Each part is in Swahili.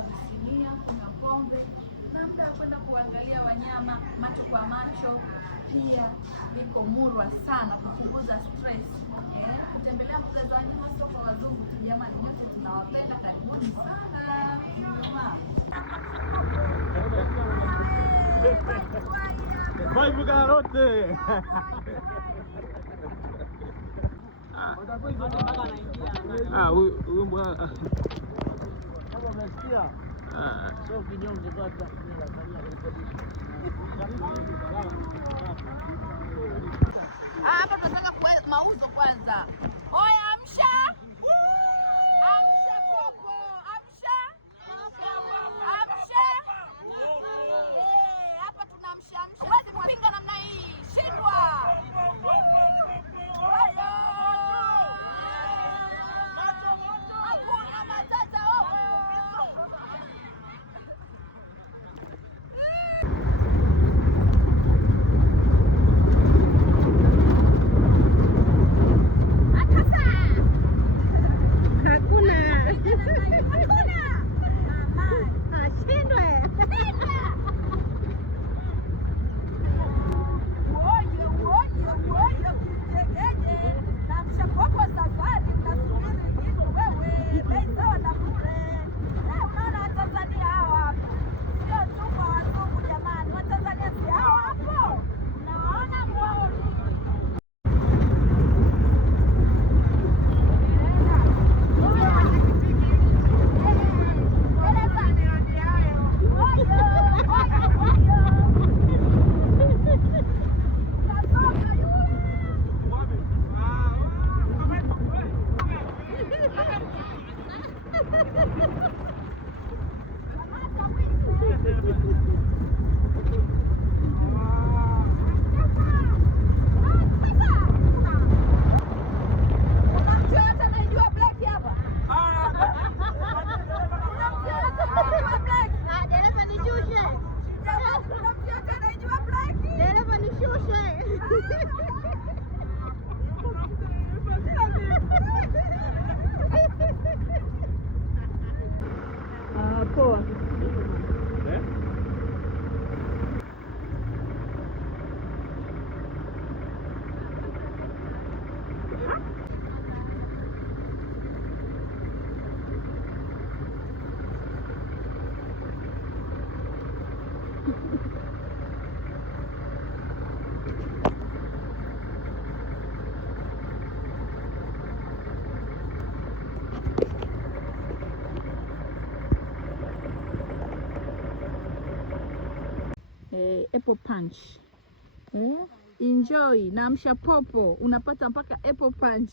visinia, kuna pombe na muda wa kwenda kuangalia wanyama macho kwa macho. Pia iko murwa sana kupunguza stress. Kutembelea mbuga za wanyama sio kwa wazungu tu jamani, nyote tunawapenda, karibuni sana. Vai buga lote. Huyu bwana. Unasikia? Sio kinyonge kwanza. Hapa tunataka mauzo kwanza. Oya amsha! Amsha popo! Amsha! Amsha! Hapa tunamsha. Huwezi kupinga namna hii. Shindwa. Hakuna matata. Apple punch. Enjoy na amsha popo, unapata mpaka apple punch.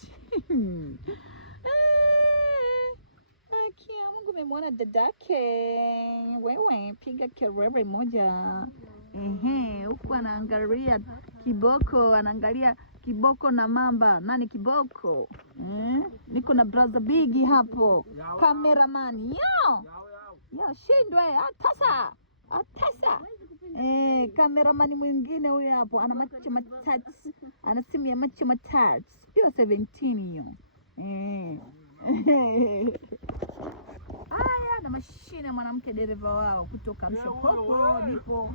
Akia Mungu, umemwona dadake. Wewe piga kelele moja. Huku anaangalia kiboko, anaangalia kiboko na mamba. Nani kiboko? Niko na brother Bigi hapo. Cameraman. Yo shindwe atasa. Atasa. Kameramani mwingine huyu hapo ana macho matatu, ana simu ya macho matatu, hiyo 17 hiyo. Haya, na mashine mwanamke dereva wao kutoka Mshopopo ndipo.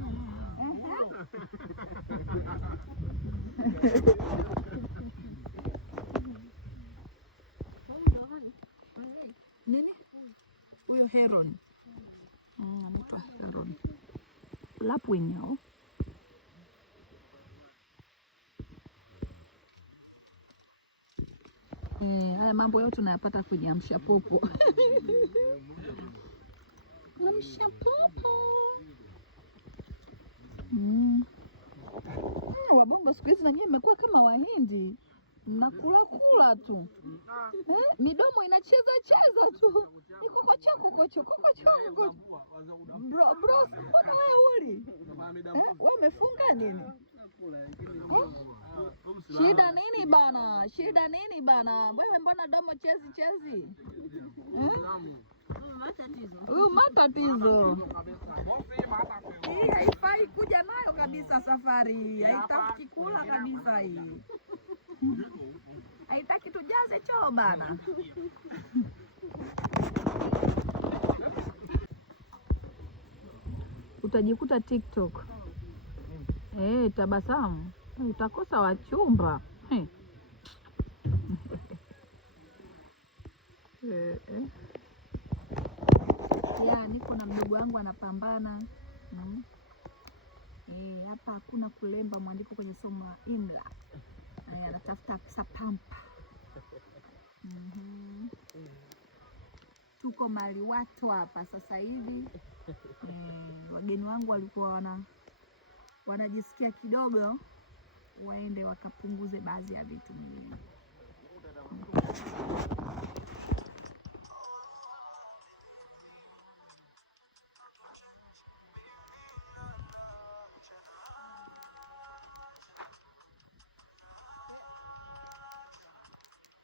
Nini? Huyo heron. Anaitwa heron. Lapwing yao. Haya mambo yote tunayapata kwenye Mshopopo. Mshopopo. Wabongo siku hizi na nyinyi mmekuwa kama Wahindi. Mnakula tu. Midomo inacheza tu. Ni kokocho. Bro, mbona wewe uli? Wewe umefunga nini? Shida nini bana? Wewe mbona domo chezi? Matatizo. Hii haifai kuja nayo kabisa safari. Haitaki kula kabisa hii. Haitaki tujaze choo bana. utajikuta TikTok. Tabasamu utakosa wachumba. Ya, niko na mdogo wangu anapambana. Hapa hakuna kulemba mwandiko kwenye somo la imla. Anatafuta sapampa. Tuko mali watu hapa sasa hivi. Wageni wangu walikuwa wanajisikia kidogo waende wakapunguze baadhi ya vitu mwilini.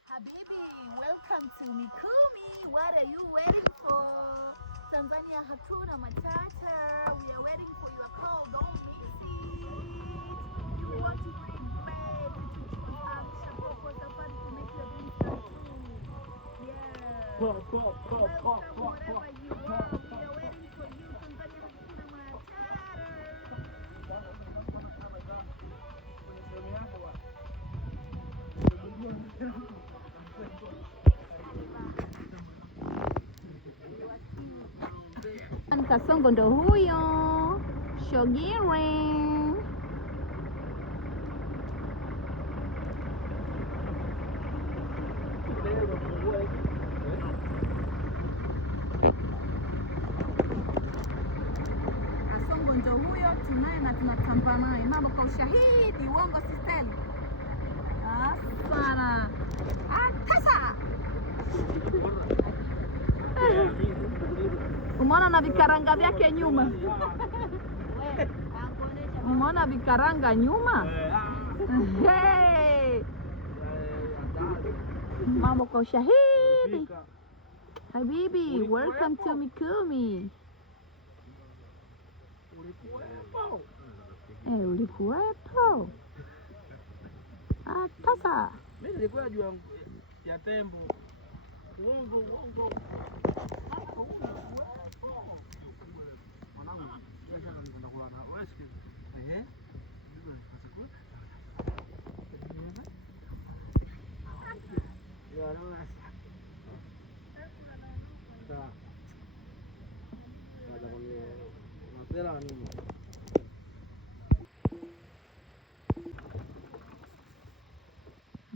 Habibi, welcome to Mikumi. What are you waiting for? Tanzania hatuna matata. We are waiting for your call. Don't miss it. You want to bring bread to choose action for safari to make your dreams come true. Yeah. Welcome wherever you are. We are waiting for you. Tanzania hatuna matata. Kasongo ndo huyo Shogire. Kasongo ndo huyo tunaye na tunatamba naye. Mambo kwa ushahidi, uongo sistemi. Sana. Tasa. Umeona na vikaranga vyake nyuma? Umeona vikaranga nyuma? Hey. Mambo kwa ushahidi. Habibi, welcome to Mikumi. Ulikuwepo? Sasa. Mimi nilikuwa juu ya tembo. Uongo.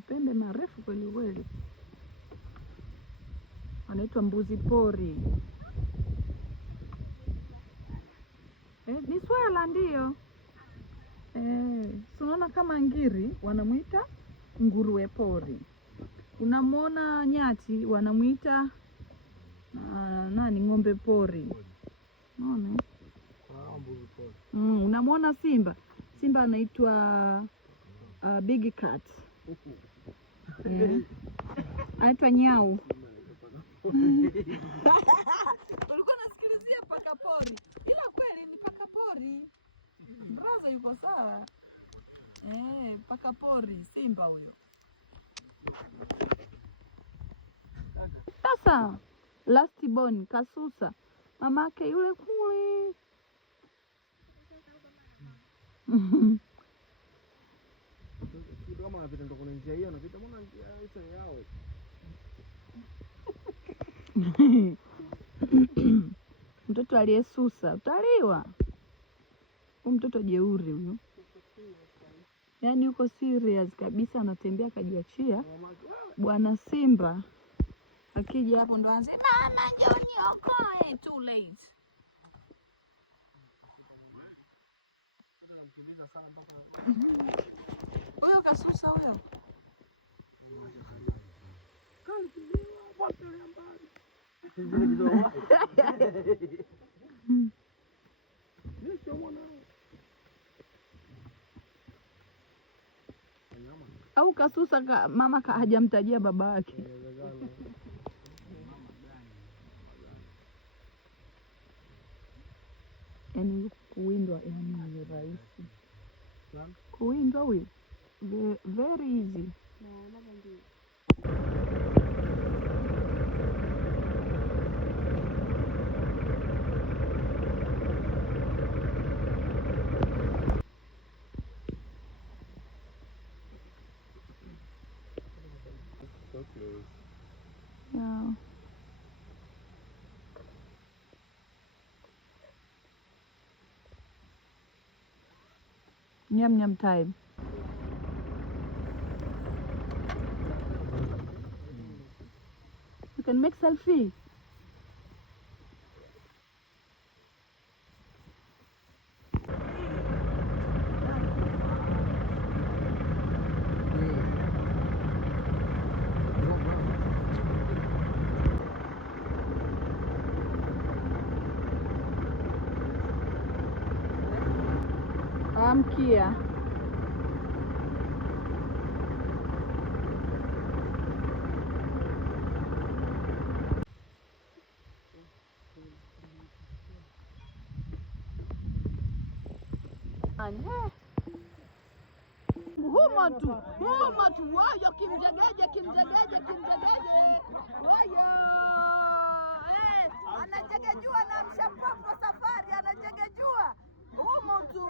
Pembe marefu kweli kweli. Wanaitwa mbuzi pori. Ni swala ndio. Unaona kama ngiri wanamuita nguruwe pori. Unamwona nyati wanamuita ng'ombe pori. Unaona? Unamwona simba anaitwa big cat. Anaitwa nyau. Ulikuwa unasikilizia paka pori. Ila kweli ni paka pori. Brother yuko sawa. Paka pori, simba huyo. Sasa last born Kasusa. Mamake yule kule. Kama anapita ndo kuna njia hiyo anapita mbona njia hiyo yao. Mtoto aliyesusa utaliwa. Huyu mtoto jeuri huyo. Yaani yuko serious kabisa, anatembea kajiachia. Bwana Simba akija hapo ndo anze mama njoo niokoe. Too late. Huyo Kasusa huyo. Au Kasusa mama hajamtajia baba yake. Yaani kuwindwa ni rahisi. Kuwindwa huyo very easy. Nyam nyam time. You can make selfie. Amkia. Humo tu, wayo kimjegeje, wayo. Anajegejua na mshaprofu safari, anajegejua. Humo tu.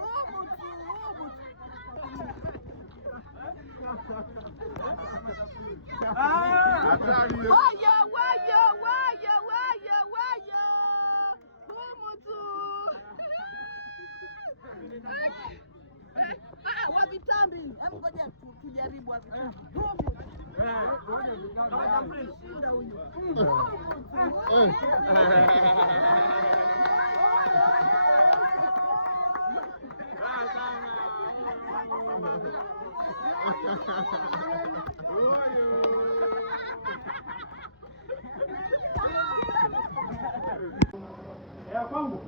Wayo. Humo tu. Wavitambi. Hebu ngoja tujaribu wavitambi. Kwangu